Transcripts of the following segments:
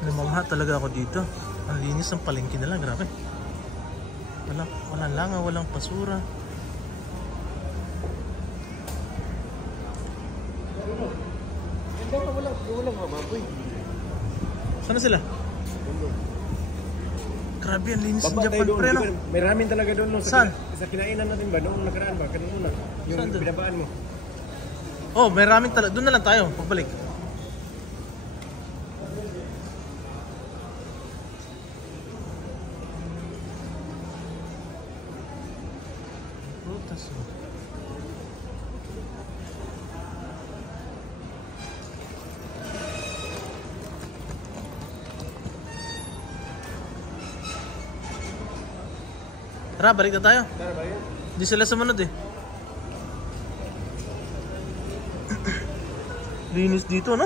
Namamha talaga ako dito. Ang linis ng palengke nila, grabe. Walang langa, walang basura. Walang mababoy. Sana sila? Grabe, ang linis ng Japan, pre, no? May ramen talaga doon. No? Saan? Sa kinainan natin ba? Noong nakaraan ba? Kanina. Yung binabaan mo. Oh, may ramen talaga. Doon na lang tayo, pagbalik. Prutas, oh. Tara, balik na tayo. Tara ba yun? Hindi sila sumunod eh. Linis dito, no?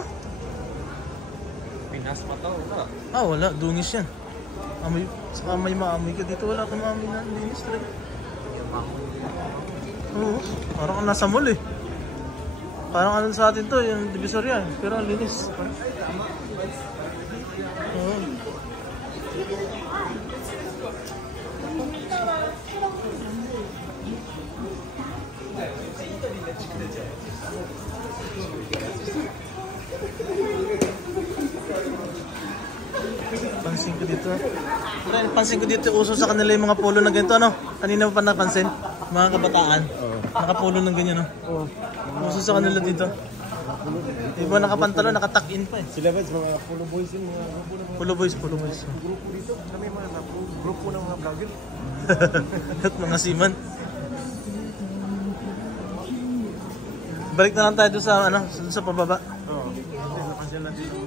Pinas pa tao. Ah, wala. Dungis yan. Amoy, saka may maamoy ka dito. Wala kang maamoy na linis talaga. Oo. Parang ang nasa mall eh. Parang ano sa atin to, yung Divisoria. Pero ang linis. Oo. Pansin ko dito. Pansin ko dito, uso sa kanila yung mga polo na ganito, ano? Kanina mo pa napansin? Mga kabataan. Nakapulo ng ganyan, no? Oo. Uso sa kanila dito. Iba nakapantalo, nakatuck-in pa eh. Sila ba mga polo boys yun? Mga grupo ng Polo boys, polo boys. grupo dito. Kami mga grupo ng mga vlogger. At mga seaman. Balik na lang tayo doon sa, ano, doon sa pababa. Oo. Napansyan natin yung